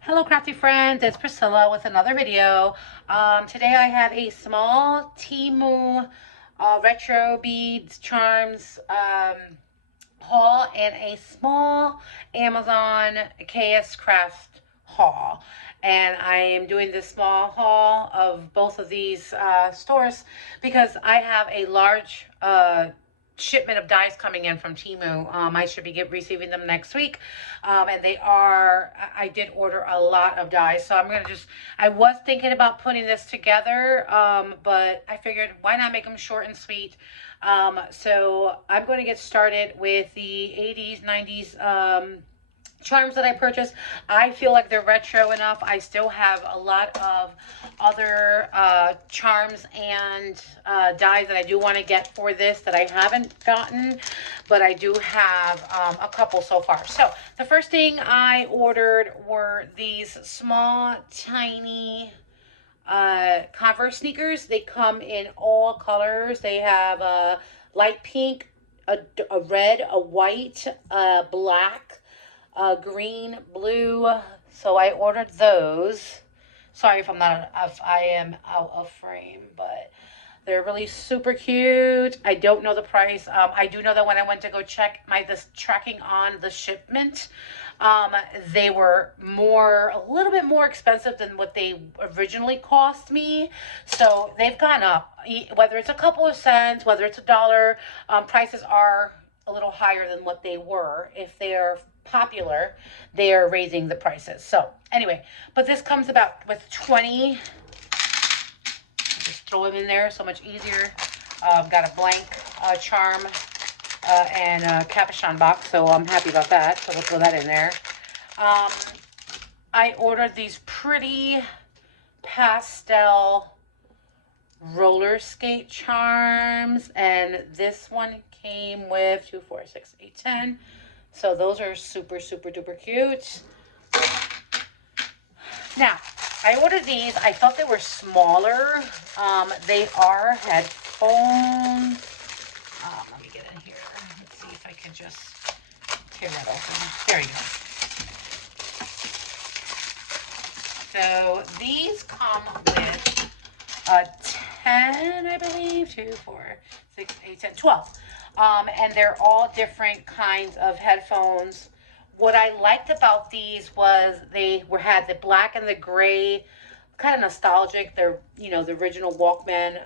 Hello crafty friends, it's Priscilla with another video. Today I have a small Temu retro beads charms haul and a small Amazon KS Craft haul. And I am doing this small haul of both of these stores because I have a large shipment of dies coming in from Temu. I should be receiving them next week. And I did order a lot of dies. So I was thinking about putting this together, but I figured why not make them short and sweet. So I'm going to get started with the 80s, 90s charms that I purchased. I feel like they're retro enough. I still have a lot of other charms and dies that I do want to get for this that I haven't gotten, but I do have a couple so far. So the first thing I ordered were these small, tiny Converse sneakers. They come in all colors. They have a light pink, a red, a white, a black, green, blue. So I ordered those. Sorry if I am out of frame, but they're really super cute. I don't know the price. I do know that when I went to go check this tracking on the shipment, they were a little bit more expensive than what they originally cost me. So they've gone up, whether it's a couple of cents, whether it's $1. Prices are a little higher than what they were. If they're popular, they are raising the prices. So anyway, but this comes about with 20. Just throw them in there, so much easier. Got a blank charm and a capuchon box, so I'm happy about that. So we'll throw that in there. I ordered these pretty pastel roller skate charms, and this one came with 2, 4, 6, 8, 10. So those are super, super duper cute. Now, I ordered these. I thought they were smaller. They are headphones. Let me get in here. Let's see if I can just tear that open. There you go. So these come with 10, I believe. 2, 4, 6, 8, 10, 12. And they're all different kinds of headphones. What I liked about these was had the black and the gray, kind of nostalgic. They're, the original Walkman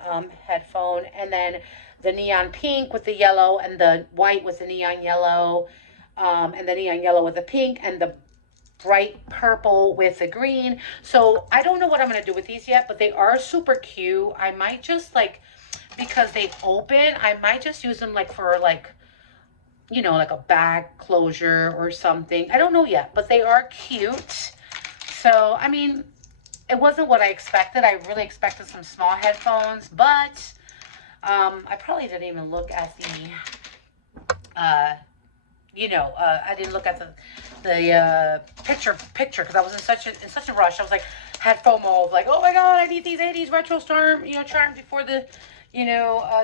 headphone, and then the neon pink with the yellow, and the white with the neon yellow, and the neon yellow with the pink, and the bright purple with the green. So I don't know what I'm going to do with these yet, but they are super cute. I might just because they open, I might just use them for like a bag closure or something. I don't know yet, but they are cute. So, I mean, it wasn't what I expected. I really expected some small headphones, but I probably didn't even look at I didn't look at the picture because I was in such a rush. I was like, had FOMO of like, oh my god, I need these 80s retro charms before the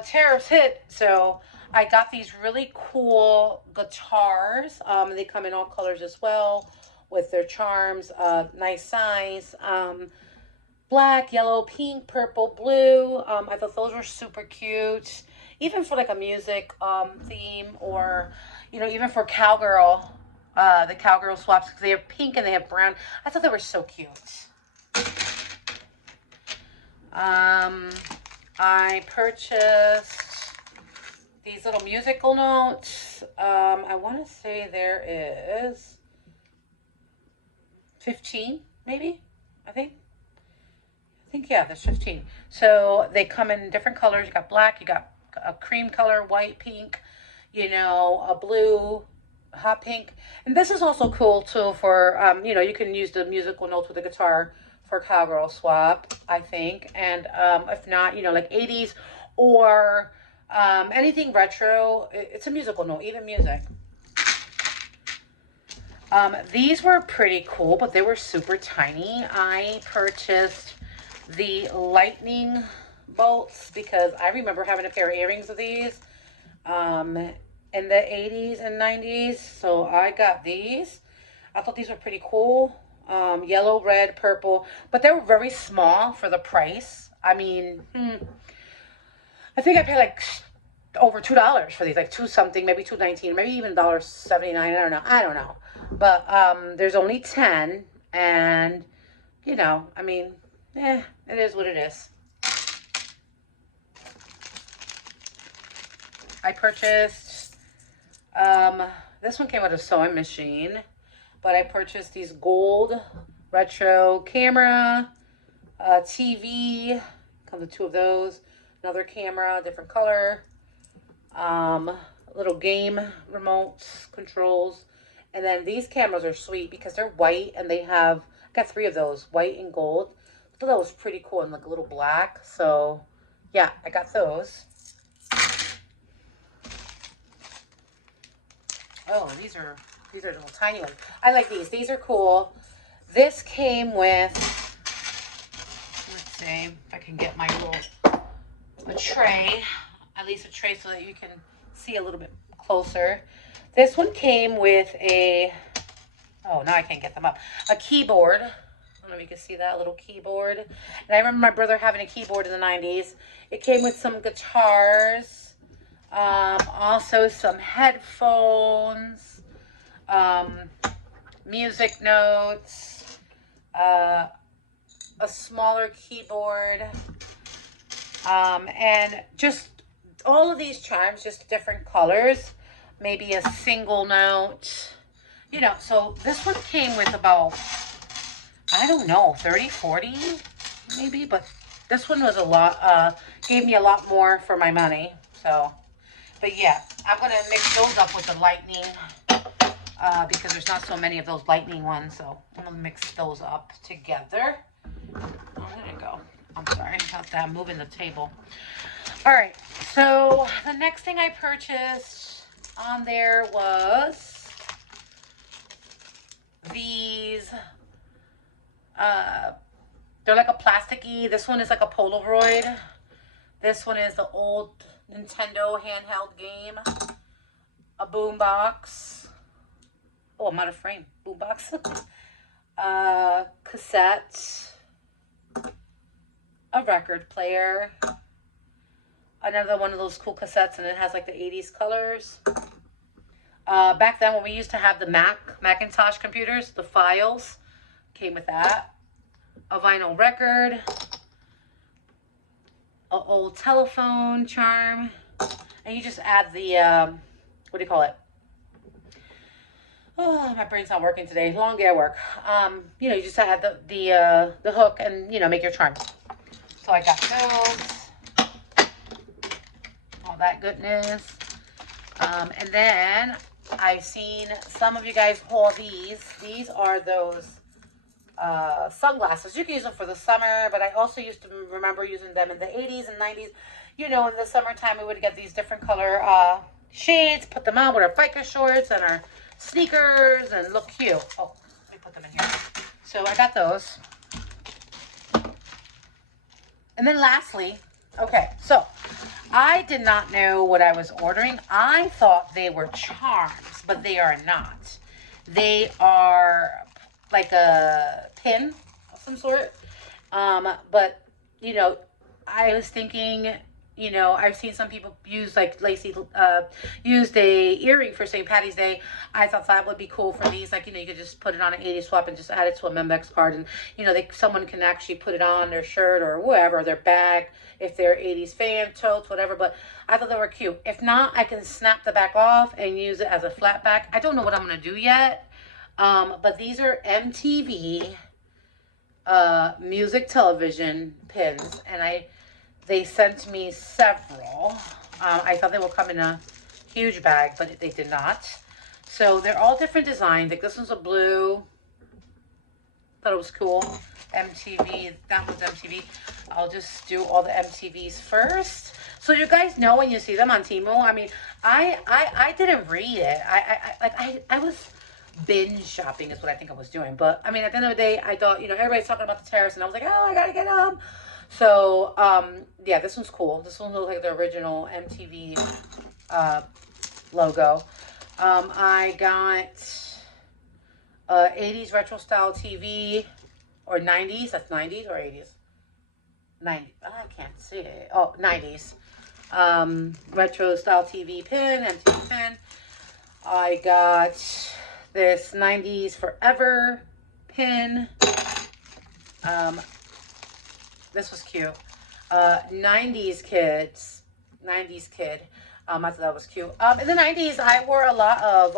tariffs hit. So I got these really cool guitars. They come in all colors as well with their charms. Nice size. Black, yellow, pink, purple, blue. I thought those were super cute. Even for like a music theme, or even for cowgirl, the cowgirl swaps, because they have pink and they have brown. I thought they were so cute. I purchased these little musical notes. I want to say there is 15, maybe. I think, yeah, there's 15. So they come in different colors. You got black, you got a cream color, white, pink, a blue, hot pink. And this is also cool too for, you can use the musical notes with the guitar for cowgirl swap, I think. And if not, like 80s or anything retro, it's a musical note, even music. These were pretty cool, but they were super tiny. I purchased the lightning bolts because I remember having a pair of earrings of these in the 80s and 90s. So I got these. I thought these were pretty cool. Yellow, red, purple. But they were very small for the price. I mean, I think I paid like over $2 for these, like two something, maybe $2.19, maybe even $1.79. I don't know. But there's only 10, and you know, I mean, it is what it is. I purchased this one came with a sewing machine, but I purchased these gold retro camera, TV. Comes with two of those. Another camera, different color. Little game remotes, controls. And then these cameras are sweet because they're white and they have, I got 3 of those, white and gold. I thought that was pretty cool and like a little black. So yeah, I got those. Oh, these are little tiny ones. I like these. These are cool. This came with, let's see if I can get my a tray, at least a tray so that you can see a little bit closer. This one came with a, oh, now I can't get them up, a keyboard. I don't know if you can see that little keyboard. And I remember my brother having a keyboard in the 90s. It came with some guitars. Also some headphones, music notes, a smaller keyboard, and just all of these charms, just different colors, maybe a single note, you know. So this one came with about, I don't know, 30, 40 maybe, but this one was a lot, gave me a lot more for my money, so. But yeah, I'm going to mix those up with the lightning because there's not so many of those lightning ones. So I'm going to mix those up together. Oh, there you go. I'm sorry about that. I'm moving the table. All right. So the next thing I purchased on there was these. They're like a plasticky. This one is like a Polaroid. This one is the old Nintendo handheld game, a boombox. Oh, I'm out of frame. Boombox. Cassette, a record player, another one of those cool cassettes, and it has like the 80s colors. Back then when we used to have the Macintosh computers, the files came with that. A vinyl record. An old telephone charm, and you just add the what do you call it? Oh, my brain's not working today. Long day at work. You know, you just add the hook and, you know, make your charm. So I got those, all that goodness, and then I've seen some of you guys haul these. These are those sunglasses. You can use them for the summer, but I also used to remember using them in the 80s and 90s. You know, in the summertime, we would get these different color shades, put them on with our biker shorts and our sneakers and look cute. Oh, let me put them in here. So I got those. And then lastly, okay, so I did not know what I was ordering. I thought they were charms, but they are not. They are like a pin of some sort. But, you know, I was thinking, you know, I've seen some people use, like Lacey used a earring for St. Patty's Day. I thought that would be cool for these. Like, you know, you could just put it on an 80s swap and just add it to a Membex card. And, you know, someone can actually put it on their shirt or whatever, their bag, if they're 80s fan, totes, whatever. But I thought they were cute. If not, I can snap the back off and use it as a flat back. I don't know what I'm going to do yet. But these are MTV music television pins, and they sent me several. I thought they would come in a huge bag, but they did not. So they're all different designs. Like this one's a blue. Thought it was cool. MTV. That one's MTV. I'll just do all the MTVs first, so you guys know when you see them on Temu. I mean, I didn't read it. I was binge shopping is what I think I was doing. But I mean, at the end of the day, I thought, you know, everybody's talking about the tariffs, and I was like, oh, I gotta get them. So yeah, this one's cool. This one looks like the original MTV logo. I got 80s retro style TV, or 90s. That's 90s or 80s. 90. I can't see it. Oh, 90s. Retro style TV pin, MTV pin. I got this 90s Forever pin. This was cute. 90s kids. 90s kid. I thought that was cute. In the 90s, I wore a lot of,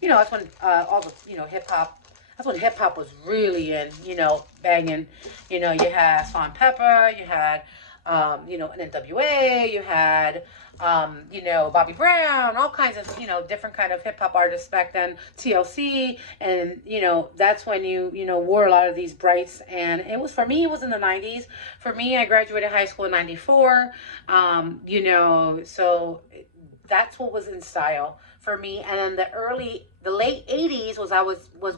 you know, that's when all the, you know, hip hop. That's when hip hop was really in, you know, banging. You know, you had Salt and Pepper, you had, you know, NWA, you had, you know, Bobby Brown, all kinds of, you know, different kind of hip hop artists back then, TLC, and, you know, that's when you know, wore a lot of these brights, and it was, for me, it was in the 90s. For me, I graduated high school in 94, you know, so that's what was in style for me. And then the late 80s was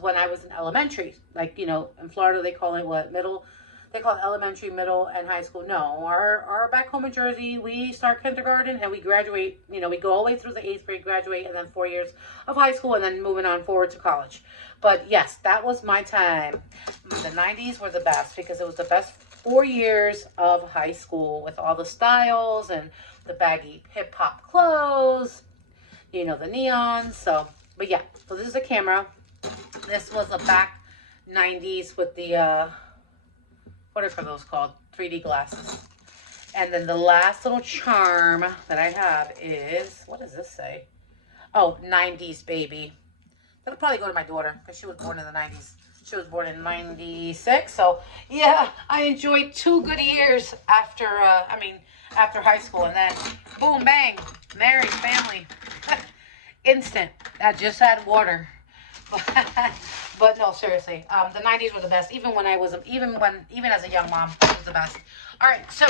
when I was in elementary. Like, you know, in Florida, they call it what, middle? They call it elementary, middle, and high school. No, our back home in Jersey, we start kindergarten and we graduate, you know, we go all the way through the 8th grade, graduate, and then 4 years of high school, and then moving on forward to college. But yes, that was my time. The 90s were the best because it was the best 4 years of high school with all the styles and the baggy hip hop clothes, you know, the neons. So, but yeah, so this is the camera. This was a back 90s with the, what are those called? 3D glasses. And then the last little charm that I have is, what does this say? Oh, 90s baby. That'll probably go to my daughter because she was born in the 90s. She was born in 96. So, yeah, I enjoyed 2 good years after, after high school. And then, boom, bang, married, family. Instant. I just had water. But no, seriously, the 90s were the best. Even as a young mom, it was the best. All right, so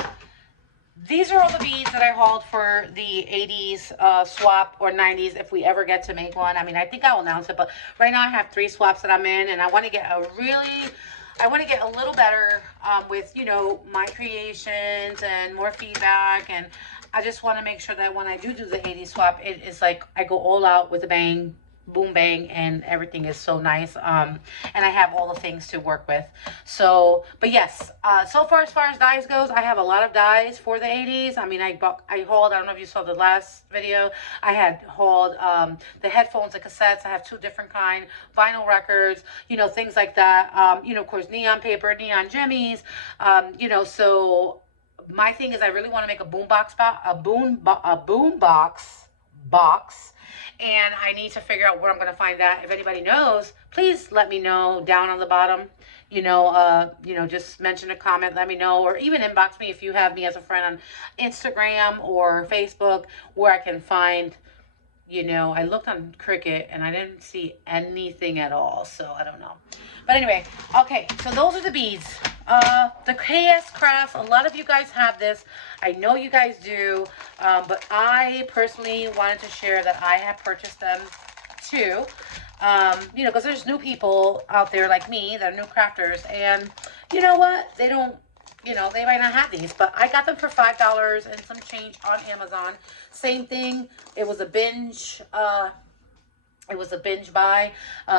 these are all the beads that I hauled for the 80s swap or 90s if we ever get to make one. I mean, I think I'll announce it, but right now I have 3 swaps that I'm in, and I want to get a little better with, you know, my creations and more feedback, and I just want to make sure that when I do the 80s swap, it is like I go all out with a bang, boom bang, and everything is so nice, and I have all the things to work with. So, but yes, so far as dies goes, I have a lot of dies for the 80s. I mean, I hauled, I don't know if you saw the last video, I had hauled the headphones, the cassettes. I have 2 different kind, vinyl records, you know, things like that. You know, of course, neon paper, neon jimmies, you know. So my thing is, I really want to make a boom box, and I need to figure out where I'm going to find that. If anybody knows, please let me know down on the bottom. You know, just mention a comment, let me know, or even inbox me if you have me as a friend on Instagram or Facebook, where I can find, you know, I looked on Cricut and I didn't see anything at all, so I don't know. But anyway, okay, so those are the beads. The KS Crafts, a lot of you guys have this. I know you guys do, but I personally wanted to share that I have purchased them too. You know, because there's new people out there like me that are new crafters, and you know what? They don't, you know, they might not have these, but I got them for $5 and some change on Amazon. Same thing. It was a binge. It was a binge buy.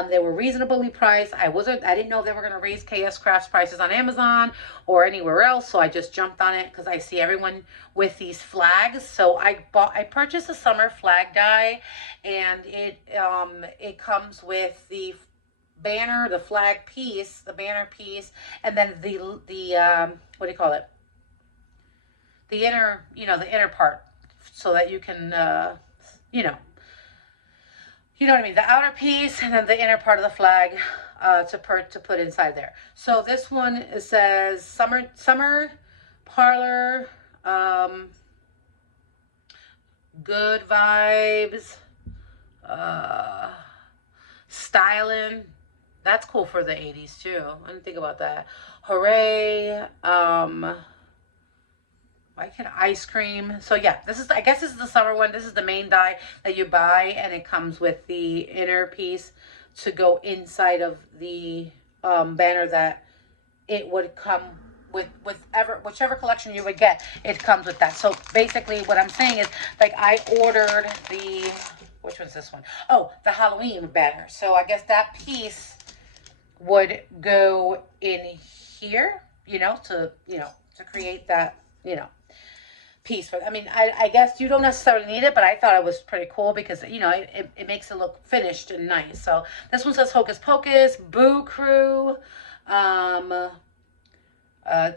They were reasonably priced. I didn't know they were going to raise KS Crafts prices on Amazon or anywhere else, so I just jumped on it because I see everyone with these flags. So I purchased a summer flag die, and it comes with the banner, the flag piece, the banner piece, and then the what do you call it? The inner, you know, the inner part, so that you can, you know what I mean, the outer piece and then the inner part of the flag to put inside there. So this one, it says summer parlor, good vibes, styling. That's cool for the 80s too. I didn't think about that. Hooray. I get ice cream. So yeah, I guess this is the summer one. This is the main die that you buy, and it comes with the inner piece to go inside of the banner that it would come with whichever collection you would get. It comes with that. So basically what I'm saying is, like, I ordered the, which one's this one? Oh, the Halloween banner. So I guess that piece would go in here, you know, to create that, you know, piece for. I mean, I guess you don't necessarily need it, but I thought it was pretty cool because, you know, it makes it look finished and nice. So this one says Hocus Pocus, Boo Crew,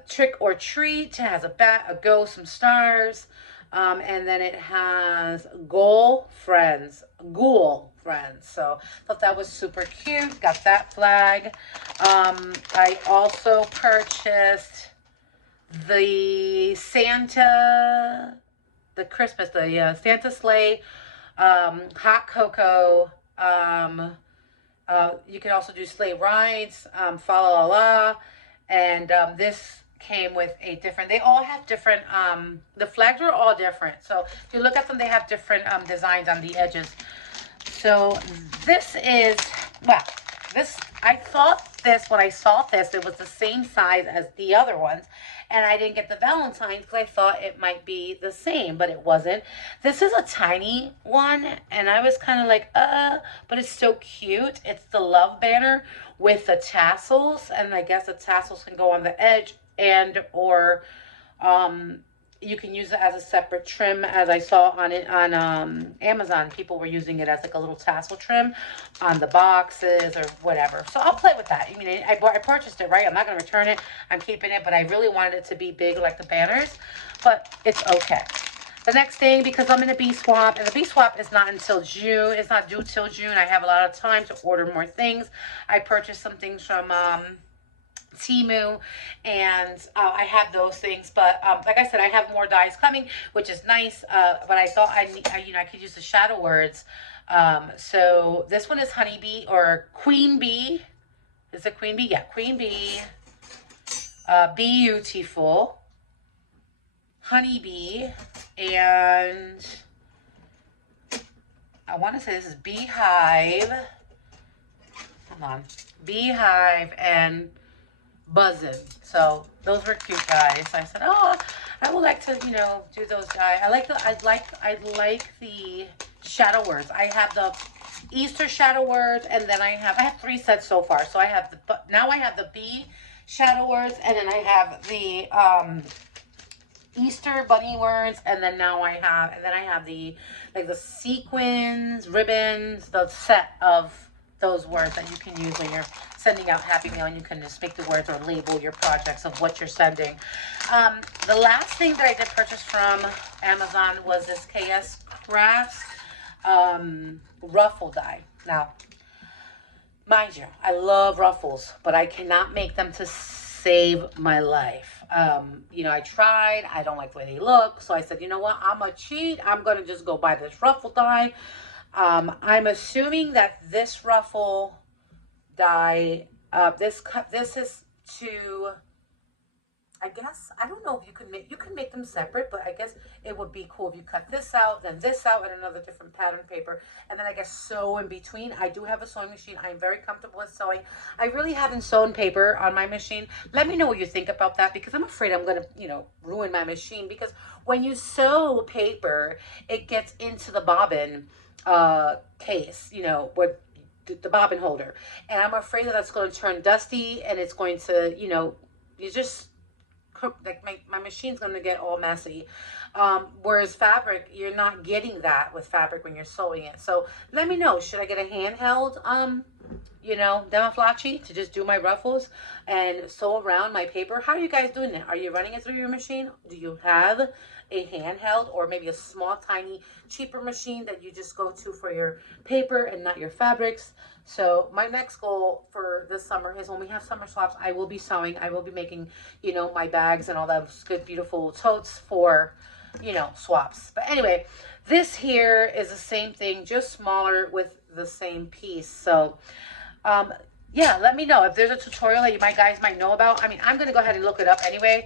Trick or Treat. It has a bat, a ghost, some stars. And then it has Ghoul Friends. So thought that was super cute. Got that flag. I also purchased the Santa, the Christmas, the Santa sleigh, hot cocoa. You can also do sleigh rides, fa la la, and this came with a different, they all have different, the flags are all different. So if you look at them, they have different designs on the edges. So this is, well, this, I thought this, when I saw this, it was the same size as the other ones. And I didn't get the Valentine's because I thought it might be the same, but it wasn't. This is a tiny one, and I was kind of like, but it's so cute. It's the love banner with the tassels, and I guess the tassels can go on the edge and or you can use it as a separate trim, as I saw on it on Amazon. People were using it as like a little tassel trim on the boxes or whatever. So I'll play with that. I mean, I purchased it, right? I'm not going to return it. I'm keeping it, but I really wanted it to be big like the banners, but it's okay. The next thing, because I'm in a bee swap, and the bee swap is not until June. It's not due till June. I have a lot of time to order more things. I purchased some things from Temu, and I have those things, but like I said, I have more dies coming, which is nice, but I thought I could use the shadow words. So this one is Honeybee or Queen Bee. Is it Queen Bee? Yeah, Queen Bee. Beautiful. Honeybee, and I want to say this is Beehive. Hold on. Beehive and Buzzing. So those were cute, guys. I said, oh, I would like to, you know, do those guys. I like the shadow words. I have the Easter shadow words, and then I have 3 sets so far. So I have now I have the bee shadow words, and then I have the Easter bunny words, and then I have the like the sequins, ribbons, the set of those words that you can use when you're sending out Happy Mail, and you can just make the words or label your projects of what you're sending. The last thing that I did purchase from Amazon was this KS Crafts ruffle die. Now, mind you, I love ruffles, but I cannot make them to save my life. You know, I tried. I don't like the way they look, so I said, you know what? I'm a cheat. I'm going to just go buy this ruffle die. I'm assuming that this ruffle die, this is to, I guess, I don't know if you can make them separate, but I guess it would be cool if you cut this out, then this out, and another different pattern paper, and then I guess sew in between. I do have a sewing machine. I am very comfortable with sewing. I really haven't sewn paper on my machine. Let me know what you think about that, because I'm afraid I'm going to, you know, ruin my machine, because when you sew paper, it gets into the bobbin case, you know, where the bobbin holder, and I'm afraid that that's going to turn dusty, and it's going to, you know, you just, like, my machine's going to get all messy. Whereas fabric, you're not getting that with fabric when you're sewing it. So let me know, should I get a handheld you know, Demaflachi to just do my ruffles and sew around my paper? How are you guys doing it? Are you running it through your machine? Do you have a handheld, or maybe a small, tiny, cheaper machine that you just go to for your paper and not your fabrics? So my next goal for this summer is, when we have summer swaps, I will be sewing. I will be making, you know, my bags and all those good, beautiful totes for, you know, swaps. But anyway, this here is the same thing, just smaller with the same piece. So yeah, let me know if there's a tutorial that you guys might know about. I mean, I'm going to go ahead and look it up anyway.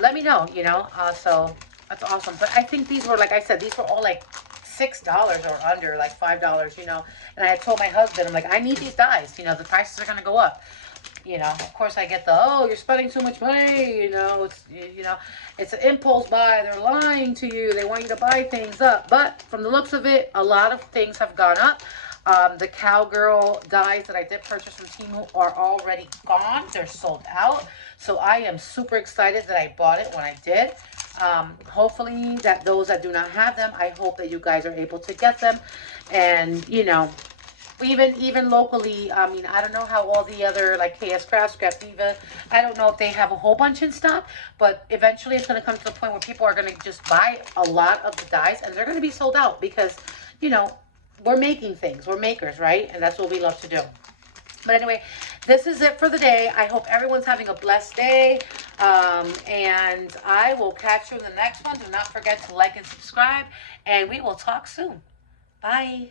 Let me know, you know, so that's awesome. But I think these were, like I said, these were all like $6 or under, like $5, you know. And I had told my husband, I'm like, I need these dies, you know, the prices are going to go up. You know, of course I get the, oh, you're spending too much money. It's an impulse buy. They're lying to you. They want you to buy things up. But from the looks of it, a lot of things have gone up. The cowgirl dies that I did purchase from Temu are already gone. They're sold out. So I am super excited that I bought it when I did. Hopefully that those that do not have them, I hope that you guys are able to get them. And, even locally, I mean, I don't know how all the other, like KS Craft, Scrap Diva, I don't know if they have a whole bunch in stock, but eventually it's going to come to the point where people are going to just buy a lot of the dies, and they're going to be sold out because, we're making things. We're makers, right? And that's what we love to do. But anyway, this is it for the day. I hope everyone's having a blessed day. And I will catch you in the next one. Do not forget to like and subscribe. And we will talk soon. Bye.